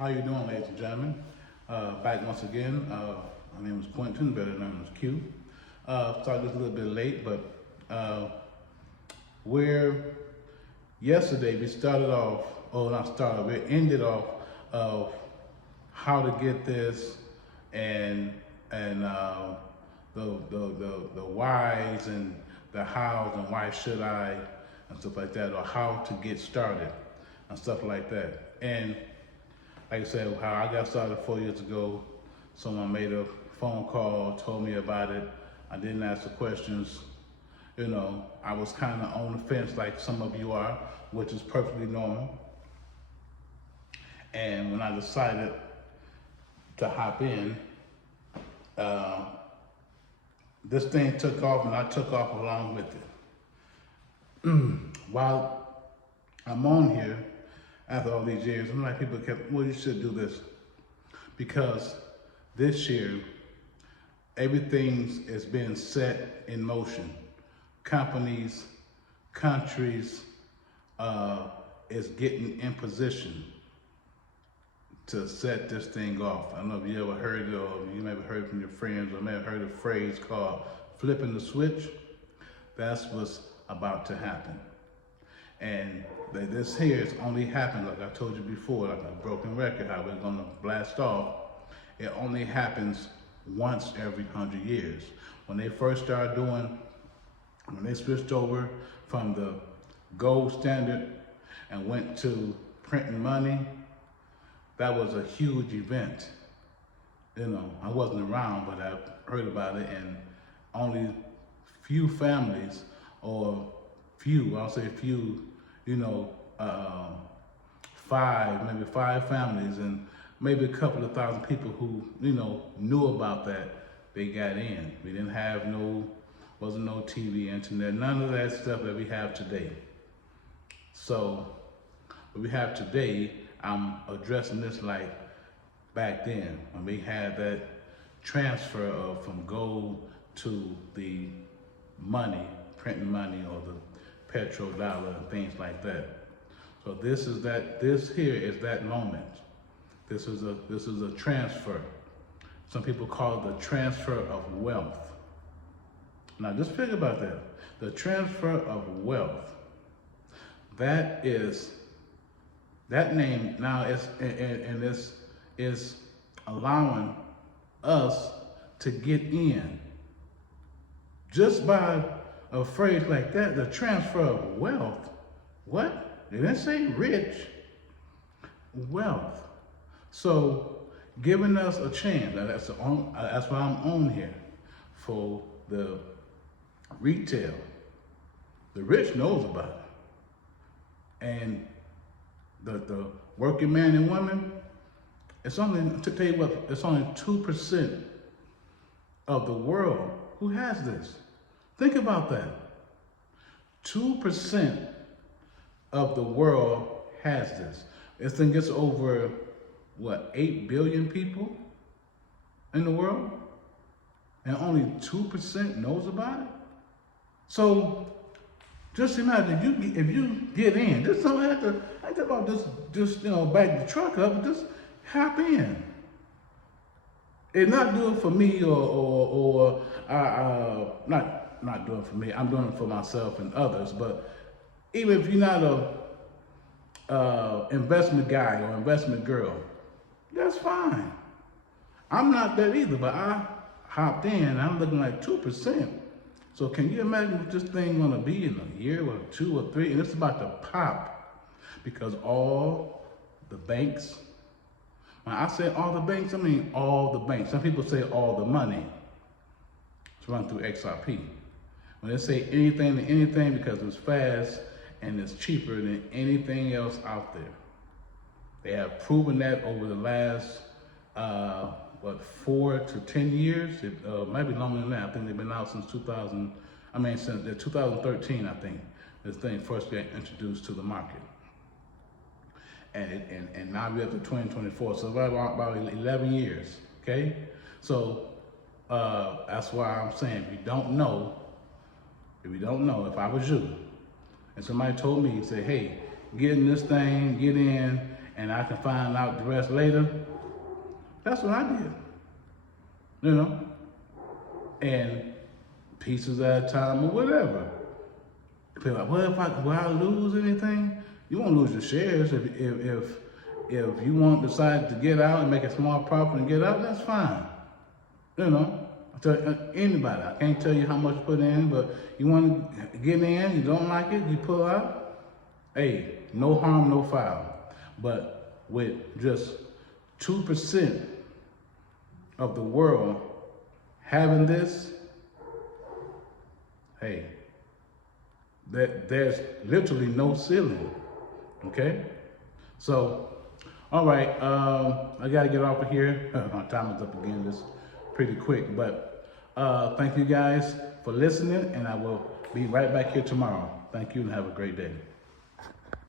How you doing, ladies and gentlemen? Back once again. My name is Quentin, better known as Q. Started this a little bit late, but where yesterday we started off, or not started, we ended off of how to get this and the whys and the hows and why should I and stuff like that, or how to get started and stuff like that. And like I said, how I got started 4 years ago, someone made a phone call, told me about it. I didn't ask the questions. You know, I was kind of on the fence like some of you are, which is perfectly normal. And when I decided to hop in, this thing took off and I took off along with it. While I'm on here, after all these years, I'm like, people kept, well, you should do this. Because this year, everything is being set in motion. Companies, countries is getting in position to set this thing off. I don't know if you ever heard it, or you may have heard from your friends, or may have heard a phrase called flipping the switch. That's what's about to happen. And this here is only happened, like I told you before, like a broken record, how we're gonna blast off. It only happens once every 100 years. When they first started doing, when they switched over from the gold standard and went to printing money, that was a huge event. You know, I wasn't around, but I heard about it, and only few families, or few, I'll say few, you know, maybe five families, and maybe a couple of thousand people who, you know, knew about that, they got in. We didn't have wasn't no TV, internet, none of that stuff that we have today. So, what we have today, I'm addressing this like back then, when we had that transfer of from gold to the money, printing money, or the petrodollar and things like that. So this here is that moment. This is a transfer. Some people call it the transfer of wealth. Now just think about that. The transfer of wealth. That name now is, and this is allowing us to get in. Just by a phrase like that, the transfer of wealth. What? They didn't say rich. Wealth. So, giving us a chance. Now that's why I'm on here, for the retail. The rich knows about it, and the working man and woman. It's only, to tell you what, it's only 2% of the world who has this. Think about that. 2% of the world has this. This thing gets over, what, 8 billion people in the world? And only 2% knows about it? So, just imagine, if you get in, just don't have to, I think about just you know, back the truck up and just hop in. And not do it for me, or not doing it for me. I'm doing it for myself and others. But even if you're not a investment guy or investment girl, that's fine. I'm not that either, but I hopped in and I'm looking like 2%. So can you imagine what this thing gonna be in a year or 2 or 3? And it's about to pop, because all the banks, when I say all the banks, I mean all the banks. Some people say all the money. It's run through XRP. When they say anything to anything, because it's fast and it's cheaper than anything else out there. They have proven that over the last, 4 to 10 years? Maybe longer than that. I think they've been out since since 2013, I think, this thing first got introduced to the market. And now we're up to 2024, so about 11 years, okay? So that's why I'm saying, if you don't know, if I was you, and somebody told me, say, hey, get in this thing, get in, and I can find out the rest later, that's what I did. You know? And pieces at a time or whatever. People are like, well, will I lose anything? You won't lose your shares if you want to decide to get out and make a small profit and get out, that's fine. You know, I tell anybody, I can't tell you how much to put in, but you want to get in, you don't like it, you pull out. Hey, no harm, no foul. But with just 2% of the world having this, hey, there's literally no ceiling. Okay, so all right, I gotta get off of here. My time is up again. This is pretty quick, but thank you guys for listening, and I will be right back here tomorrow. Thank you and have a great day.